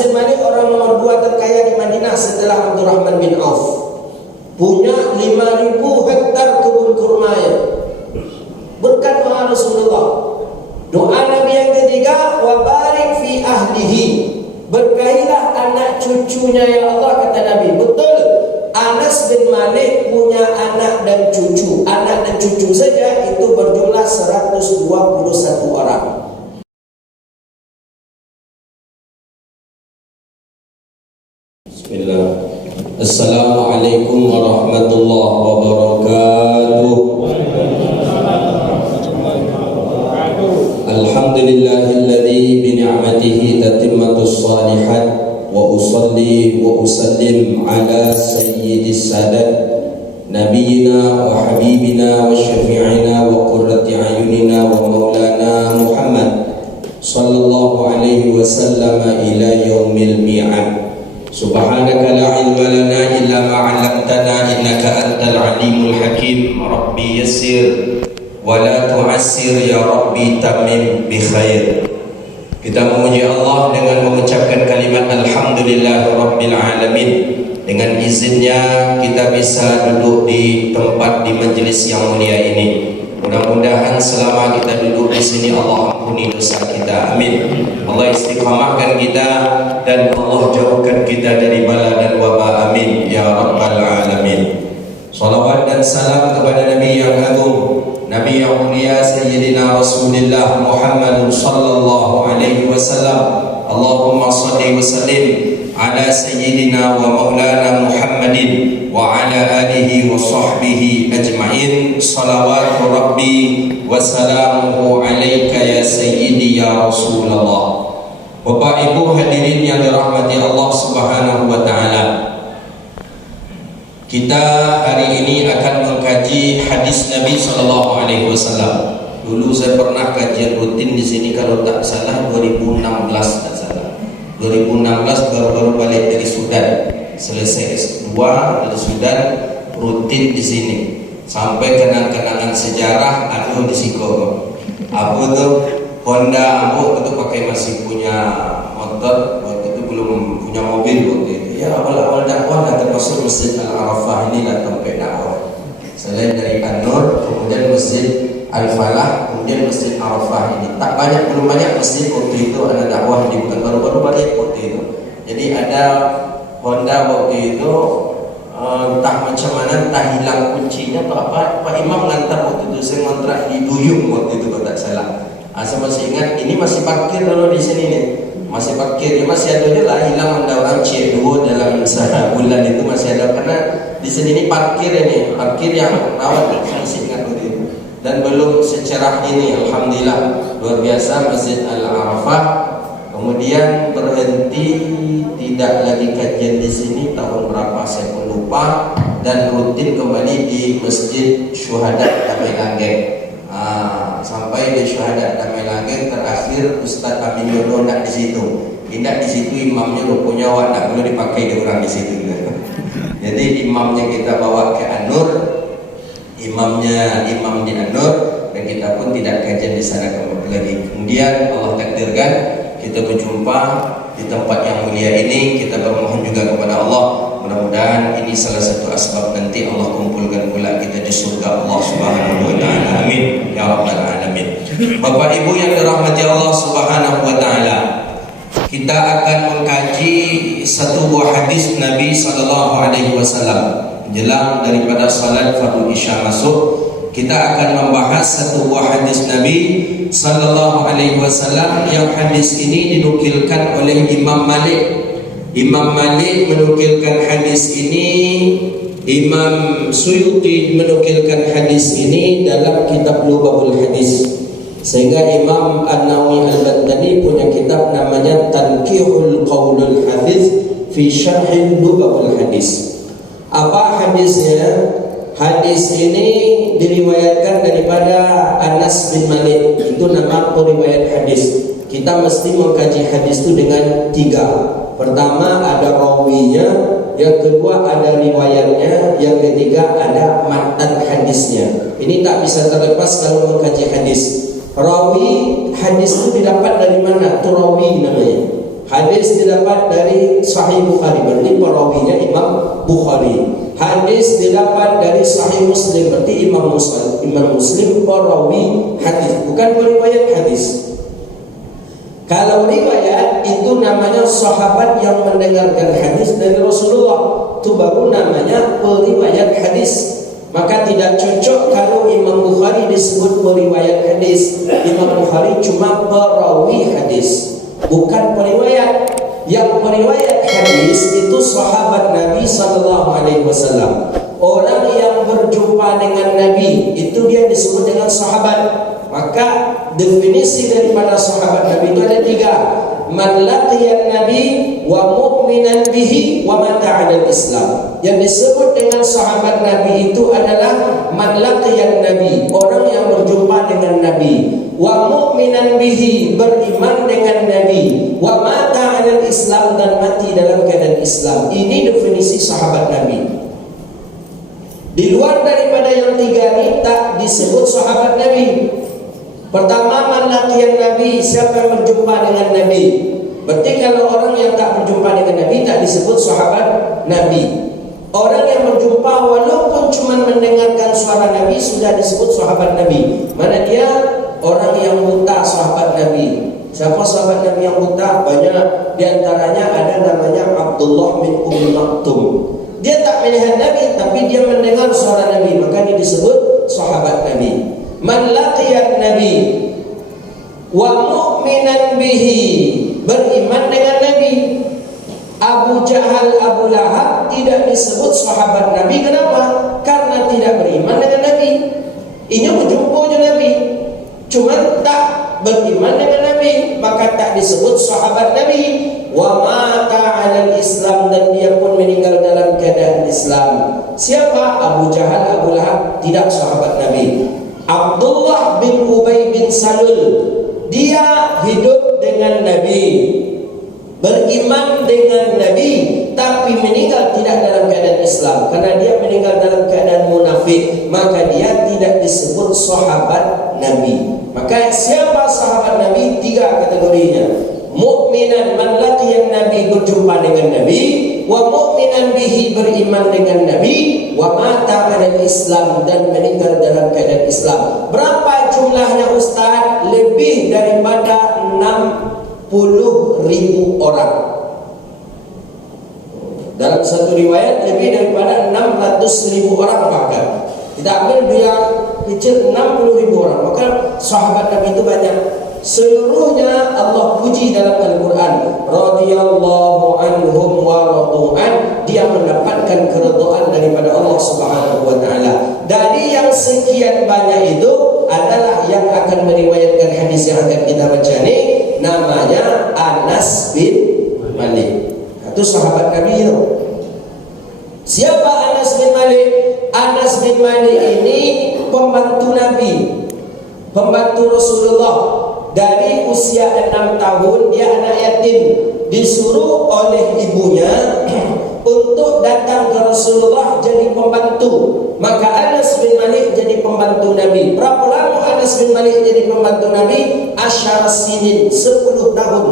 Anas bin Malik orang nomor 2 terkaya di Madinah setelah Abdurrahman bin Auf. Punya 5.000 hektar kebun kurmanya. Berkat doa Rasulullah. Doa Nabi yang ketiga, wa barik fi ahlihi. Berkailah anak cucunya ya Allah, kata Nabi. Betul, Anas bin Malik punya anak dan cucu. Anak dan cucu saja itu berjumlah 121 orang. Bismillah. Assalamualaikum warahmatullahi wabarakatuh. Alhamdulillahilladzi bi ni'matihi tatimmatus shalihat wa usalli wa usallim ala sayyidis sadat nabiyyina wa habibina wa syafi'ina wa qurrati ayunina wa maulana Muhammad sallallahu alaihi wasallam ila yaumil mi'ad. Subhanaka la ilma lana illa ma 'allamtana innaka antal alimul hakim. Rabbi yassir wa la tu'assir ya Rabbi tamim bi khair. Kita memuji Allah dengan mengucapkan kalimat alhamdulillah rabbil alamin. Dengan izinnya kita bisa duduk di tempat di majlis yang mulia ini. Mudah-mudahan selama kita duduk di sini Allah ampuni dosa kita. Amin. Allah istiqamahkan kita dan Allah jauhkan kita dari bala dan wabah. Amin ya rabbal alamin. Salawat dan salam kepada Nabi yang agung, Nabi yang mulia, Sayyidina Rasulullah Muhammad sallallahu alaihi wasallam. Allahumma salli wa sallim ala Sayyidina wa maulana Muhammadin wa ala alihi wa sahbihi ajma'in. Salawatu Rabbi wa salamuhu alaika ya Sayyidi ya Rasulullah. Bapak Ibu hadirin yang dirahmati Allah Subhanahu wa taala, kita hari ini akan mengkaji hadis Nabi sallallahu alaihi wasallam. Dulu saya pernah kajian rutin di sini kalau tak salah 2016 tak salah. 2016 baru-baru balik dari Sudan. Selesai S2 dari Sudan, rutin di sini. Sampai kenang-kenangan sejarah ada di Siko. Aku tuh Honda, aku itu pakai masih punya motor, waktu itu belum punya mobil waktu itu. Ya awal-awal dakwah dan termasuk Masjid Al-Arafah ini lah tempat dakwah. Selain dari An-Nur, kemudian Masjid Al-Falah, kemudian Masjid Arafah ini. Tak banyak, belum banyak masjid waktu itu ada dakwah di, bukan baru-baru balik waktu itu. Jadi ada Honda waktu itu, entah macam mana, entah hilang kuncinya atau apa. Pak Imam ngantar waktu itu, saya ngontrak di Duyung waktu itu kalau tak salah. Saya masih ingat, ini masih parkir dulu di sini nih. Masih parkir, ya masih ada lah, hilang Honda orang C2 dalam sebulan itu masih ada. Karena di sini ini parkir ini, parkir yang rawat, saya masih ingat waktu itu. Dan belum secerah ini, alhamdulillah, luar biasa Masjid Al-Arafah. Kemudian berhenti, tidak lagi kajian di sini tahun berapa saya pun lupa, dan rutin kembali di Masjid Syuhada Damai Langgeng. Sampai di Syuhada Damai Langgeng terakhir Ustaz Amin Yono nak di situ. Tidak di situ imamnya rupanya awak tak perlu dipakai di orang di situ. Jadi imamnya kita bawa ke An-Nur, imamnya imam di An-Nur, dan kita pun tidak kajian di sana kembali lagi. Kemudian Allah takdirkan kita berjumpa di tempat yang mulia ini. Kita bermohon juga kepada Allah, mudah-mudahan ini salah satu asbab nanti Allah kumpulkan pula kita di surga Allah Subhanahu wa taala. Amin ya rabbal alamin. Bapak Ibu yang dirahmati Allah Subhanahu wa taala, kita akan mengkaji satu buah hadis Nabi sallallahu alaihi wasallam. Menjelang daripada salat fardu Isya masuk, kita akan membahas satu buah hadis Nabi sallallahu alaihi wasallam yang hadis ini dinukilkan oleh Imam Malik. Imam Malik menukilkan hadis ini, Imam Suyuti menukilkan hadis ini dalam kitab Lughatul Hadis. Sehingga Imam An-Nawawi Al-Bantani punya kitab namanya Tanqihul Qaulul Hadis fi Syarh Lughatul Hadis. Apa hadisnya? Hadis ini diriwayatkan daripada Anas bin Malik. Itu nama periwayat hadis. Kita mesti mengkaji hadis itu dengan 3. Pertama ada rawinya, yang kedua ada riwayatnya, yang ketiga ada matan hadisnya. Ini tak bisa terlepas kalau mengkaji hadis. Rawi hadis itu didapat dari mana? Itu rawi namanya. Hadis didapat dari Sahih Bukhari, berarti perawinya Imam Bukhari. Hadis didapat dari Sahih Muslim, berarti Imam Muslim perawi hadis, bukan periwayat hadis. Kalau riwayat itu namanya sahabat yang mendengarkan hadis dari Rasulullah, itu baru namanya periwayat hadis. Maka tidak cocok kalau Imam Bukhari disebut periwayat hadis. Imam Bukhari cuma perawi hadis, bukan periwayat. Yang periwayat hadis itu sahabat Nabi SAW. Orang yang berjumpa dengan Nabi itu dia disebut dengan sahabat. Maka definisi daripada sahabat Nabi itu ada 3. Man laqiyan Nabi wa mu'minan bihi wa mata 'alal Islam. Yang disebut dengan sahabat Nabi itu adalah man laqiyan Nabi, orang yang berjumpa dengan Nabi, wa mu'minan bihi, beriman dengan Nabi, wa mata 'alal Islam, dan mati dalam keadaan Islam. Ini definisi sahabat Nabi. Di luar daripada yang 3 ini tak disebut sahabat Nabi. Pertama, man laqiyan Nabi, siapa yang berjumpa dengan Nabi. Berarti kalau orang yang tak berjumpa dengan Nabi tak disebut sahabat Nabi. Orang yang berjumpa walaupun cuma mendengarkan suara Nabi sudah disebut sahabat Nabi. Mana dia? Orang yang buta sahabat Nabi. Siapa sahabat Nabi yang buta? Banyak. Di antaranya ada namanya Abdullah bin Ummi Maktum. Dia tak melihat Nabi, tapi dia mendengar suara Nabi, maka dia disebut sahabat Nabi. Man laqiyan Nabi wa mu'minan bihi, beriman dengan Nabi. Abu Jahal, Abu Lahab tidak disebut sahabat Nabi. Kenapa? Karena tidak beriman dengan Nabi. Ini berjumpa Nabi, cuma tak beriman dengan Nabi, maka tak disebut sahabat Nabi. Wa mata 'alal Islam, dan dia pun meninggal dalam keadaan Islam. Siapa? Abu Jahal, Abu Lahab tidak sahabat Nabi. Abdullah bin Ubay bin Salul, dia hidup dengan Nabi, beriman dengan Nabi, tapi meninggal tidak dalam keadaan Islam. Karena dia meninggal dalam keadaan munafik, maka dia tidak disebut sahabat Nabi. Maka siapa sahabat Nabi? 3 kategorinya. Mukminan, man laqiyan Nabi, berjumpa dengan Nabi, wa mu'minan bihi, beriman dengan Nabi, wa mata 'alal Islam, dan meninggal dalam keadaan Islam. Berapa jumlahnya Ustaz? Lebih daripada 60.000 orang. Dalam satu riwayat lebih daripada 600.000 orang bahkan. Kita ambil bilang kecil 60.000 orang. Maka sahabat Nabi itu banyak. Seluruhnya Allah puji dalam Al-Quran. Radhiyallahu anhum wa radu'an, dia mendapatkan keridhaan daripada Allah Subhanahu wa taala. Dari yang sekian banyak itu adalah yang akan meriwayatkan hadis yang akan kita baca ini, namanya Anas bin Malik. Itu sahabat Nabi itu. Siapa Anas bin Malik? Anas bin Malik ini pembantu Nabi, pembantu Rasulullah. Dari usia 6 tahun dia anak yatim, disuruh oleh ibunya untuk datang ke Rasulullah jadi pembantu. Maka Anas bin Malik jadi pembantu Nabi. Berapa lama Anas bin Malik jadi pembantu Nabi? 10 sinin, 10 tahun.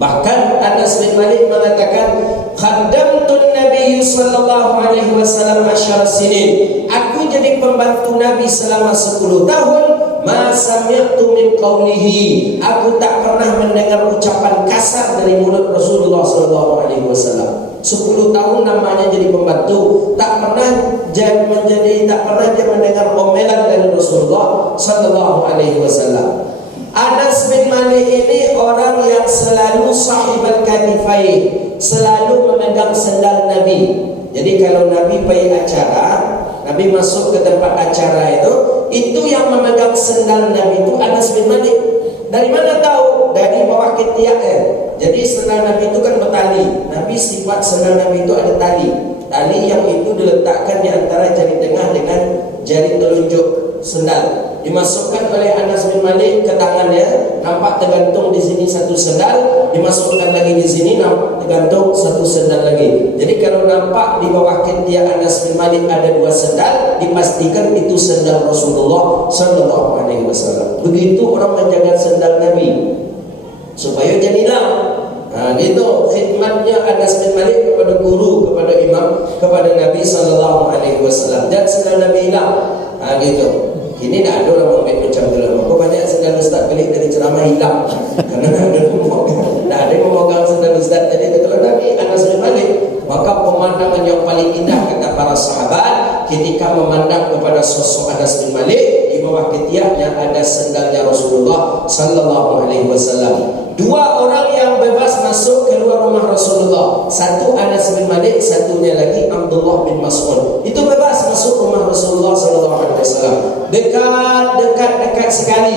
Bahkan Anas bin Malik mengatakan, khadamtun Nabi sallallahu alaihi wasallam 10 sinin. Aku jadi pembantu Nabi selama 10 tahun. Ma sami'tu min qawlihi, aku tak pernah mendengar ucapan kasar dari mulut Rasulullah sallallahu alaihi wasallam. 10 tahun namanya jadi pembantu, tak pernah dia mendengar omelan dari Rasulullah sallallahu alaihi wasallam. Anas bin Malik ini orang yang selalu sahibal katifain, selalu memegang sendal Nabi. Jadi kalau Nabi pergi acara, Nabi masuk ke tempat acara itu yang memegang sendal Nabi itu Anas bin Malik. Dari mana tahu? Dari bawah ketiak. Jadi sendal Nabi itu kan bertali. Nabi sifat sendal Nabi itu ada tali. Tali yang itu diletakkan di antara jari tengah dengan jari telunjuk sendal. Dimasukkan oleh Anas bin Malik ke tangannya, nampak tergantung di sini satu sendal, dimasukkan lagi di sini, nampak tergantung satu sendal lagi. Jadi kalau nampak di bawah ketiak Anas bin Malik ada 2 sendal, dipastikan itu sendal Rasulullah sallallahu alaihi wasallam. Begitu orang menjaga sendal Nabi. supaya jadilah. Itu khidmatnya Anas bin Malik kepada guru, kepada imam, kepada Nabi sallallahu alaihi wasallam. Dan sudah Nabi hilang. Gitu. Kini tak ada orang ambil macam tu lah. Maka banyak sedang ustaz pelik dari ceramah hilang. Karena tak ada yang memegang sedang ustaz tadi. Kalau Nabi Anas bin Malik, maka pemandangan yang paling indah kata para sahabat ketika memandang kepada sosok Anas bin Malik, di bawah ketiaknya ada sendalnya Rasulullah sallallahu alaihi wasallam. Dua orang yang bebas masuk keluar rumah Rasulullah. Satu Anas bin Malik, satunya lagi Abdullah bin Mas'ud. Itu bebas masuk rumah Rasulullah sallallahu alaihi wasallam. Dekat sekali.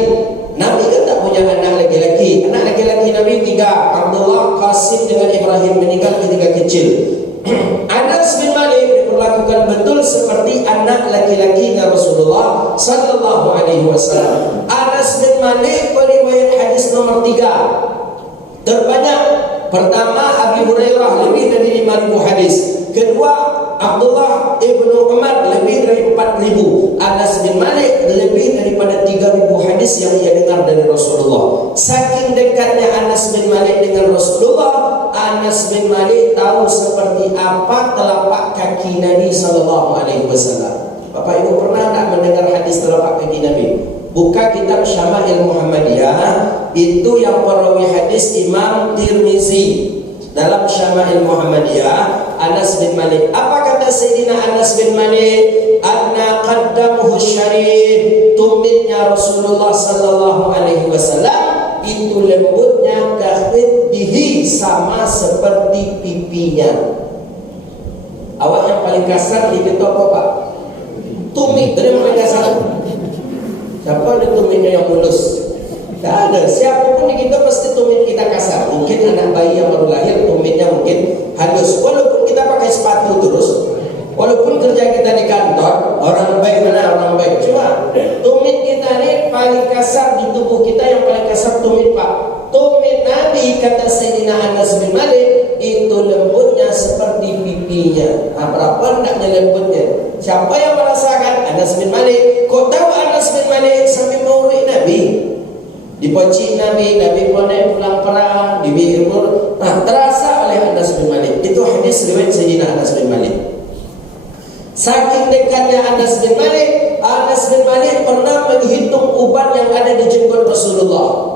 Nabi kan tak punya anak laki-laki. Anak laki-laki Nabi 3, Abdullah, Qasim dengan Ibrahim, meninggal ketika kecil. Anas bin Malik diperlakukan betul seperti anak laki-lakinya Rasulullah sallallahu alaihi wasallam. Anas bin Malik periwayat hadis nomor 3 terbanyak. Pertama Abu Hurairah lebih dari 5.000 hadis. Kedua Abdullah ibnu Umar lebih dari 4.000. Anas bin Malik lebih daripada 3.000 hadis yang ia dengar dari Rasulullah. Saking dekatnya Anas bin Malik dengan Rasulullah, Anas bin Malik tahu seperti apa telapak kaki Nabi sallallahu alaihi wasallam. Bapak Ibu pernah tak mendengar hadis telapak kaki Nabi? Buka kitab Syama'il Muhammadiyah, itu yang perawi hadis Imam Tirmizi. Dalam Syama'il Muhammadiyah, Anas bin Malik, apa kata Sayyidina Anas bin Malik? Anna qaddamuhu syarif, tumitnya Rasulullah sallallahu alaihi wasallam itu lembutnya kahiddihi, sama seperti pipinya. Awak yang paling kasar di itu apa Pak? Tumit, dari paling kasar. Siapa ada tumitnya yang mulus? Tak ada. Siapapun di kita pasti tumit kita kasar. Mungkin anak bayi yang baru lahir tumitnya mungkin halus. Walaupun kita pakai sepatu terus, walaupun kerja kita di kantor, orang baik mana orang baik. Cuma tumit kita ni paling kasar di tubuh kita, yang paling kasar tumit Pak. Tumit Nabi kata Sayyidina Anas bin Malik itu lembutnya seperti pipinya. Berapa hendaknya lembutnya? Siapa yang merasakan? Anas bin Malik. Kau tahu Anas bin Malik sambil mengurut Nabi? Di pocik Nabi pun naik pulang perang, di Bihur. Terasa oleh Anas bin Malik. Itu hadis riwayat Sayyidina Anas bin Malik. Saking dekatnya Anas bin Malik pernah menghitung uban yang ada di jenggot Rasulullah.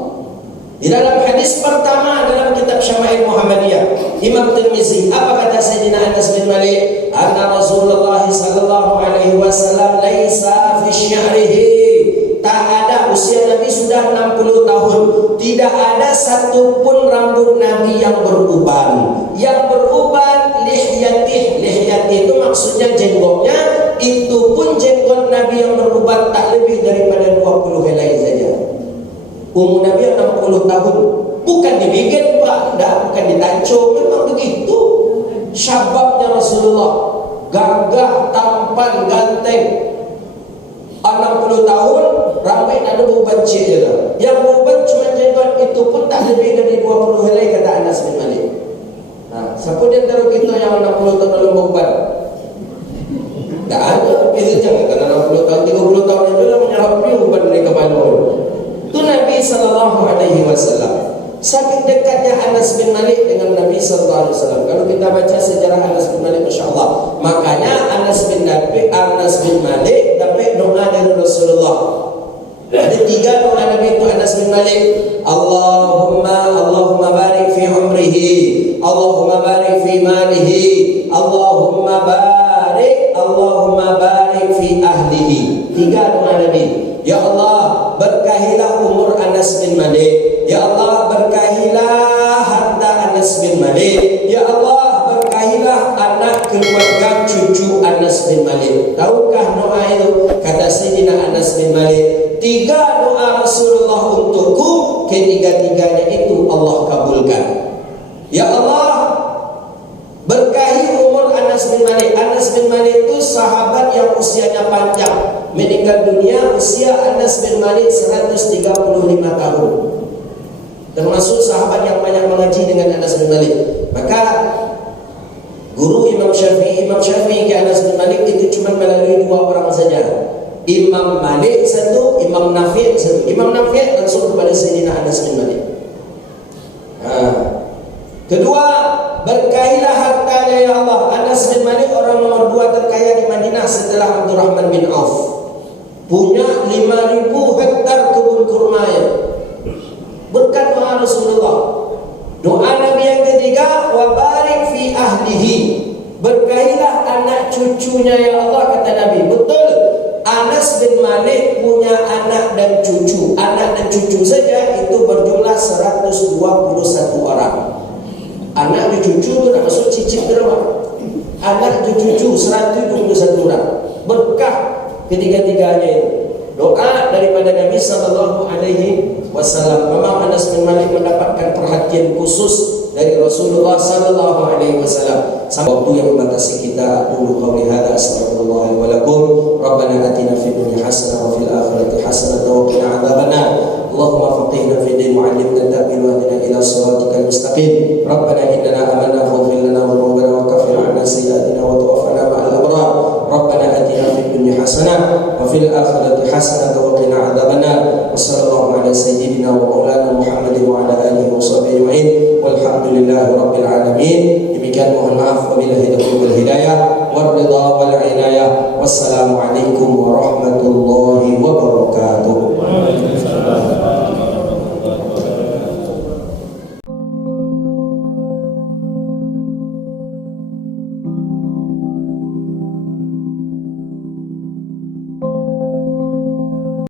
Di dalam hadis pertama dalam kitab Syama'il Muhammadiyah, Imam Tirmizi, apa kata Sayyidina Anas bin Malik? Anna Rasulullah sallallahu alaihi wasallam laisa fi sya'rihi, tak ada, usia Nabi sudah 60 tahun, tidak ada satupun rambut Nabi yang beruban. Yang beruban lihyatih. Lihyatih itu maksudnya jenggotnya. Itu pun jenggot Nabi yang beruban tak lebih daripada 20 helai saja. Umur Nabi 60 tahun. Bukan dibikin Pak, bukan ditancung, memang begitu. Syababnya Rasulullah, gagah, tampan, ganteng. 60 tahun, rambut ada beruban cik je lah. Yang beruban cuma jenggot, itu pun tak lebih dari 20 helai kata Anas bin Malik. Siapa di antara kita yang 60 tahun belum beruban? Tak ada. Itu jangan kata 60 tahun, 30 tahun itu lah menyerap beruban dari kepala. Itu Nabi sallallahu alaihi wasallam. Saking dekatnya Anas bin Malik dengan Nabi sallallahu alaihi wasallam. Kalau kita baca sejarah Anas bin Malik, masya-Allah. Makanya Anas bin Malik dapat doa dari Rasulullah. Ada 3 doa Nabi itu Anas bin Malik. Allahumma barik fi umrihi, Allahumma barik fi malihi, Allahumma barik fi ahlihi. 3 doa Nabi. Ya Allah, berkahilah umur Anas bin Malik. Ya Allah, berkahilah harta Anas bin Malik. Ya Allah, berkahilah anak, keluarga, cucu Anas bin Malik. Tahukah doa itu? Kata Sayyidina Anas bin Malik, 3 doa Rasulullah untukku, ketiga-tiganya itu Allah kabulkan. Ya Allah, berkahi umur Anas bin Malik. Anas bin Malik itu sahabat yang usianya panjang. Meninggal dunia usia Anas bin Malik 135 tahun. Termasuk sahabat yang banyak mengaji dengan Anas bin Malik. Maka guru Imam Syafi'i ke Anas bin Malik itu cuma melalui 2 orang saja. Imam Malik satu, Imam Nafi' satu. Imam Nafi' langsung kepada Sayyidina Anas bin Malik. Kedua, berkailah hartanya ya Allah. Anas bin Malik orang nomor 2 terkaya di Madinah setelah Abdurrahman bin Auf. Punya 5.000 hektar kebun kurmanya. Berkat doa Rasulullah. Doa Nabi yang ketiga, wa barik fi ahlihi. Berkailah anak cucunya ya Allah, kata Nabi. Betul, Anas bin Malik punya anak dan cucu. Anak dan cucu saja itu berjumlah 121 orang. Anak dan cucu itu nak masuk cicit berapa? Anak dan cucu 121 orang. Berkah ketiga-tiganya itu. Doa daripada Nabi sallallahu alaihi wasallam. Memang Anas bin Malik mendapatkan perhatian khusus dari Rasulullah sallallahu alaihi wasallam. Waktu yang membatasi kita, dulu qauli hadza astaghfirullah wa lakum. Rabbana atina fid dunya hasanah wa fil akhirati hasanah wa qina adzabannar. Allahumma faqihna fid din wa 'allimna at-ta'wil wa hdina ila siratikal mustaqim. Rabbana innana amanna faghfir lana dhunubana wa kaffir 'anna sayyi'atina wa tawaffana ma'al abrar. Rabbana atina fid dunya hasanah wa fil akhirati hasanah wa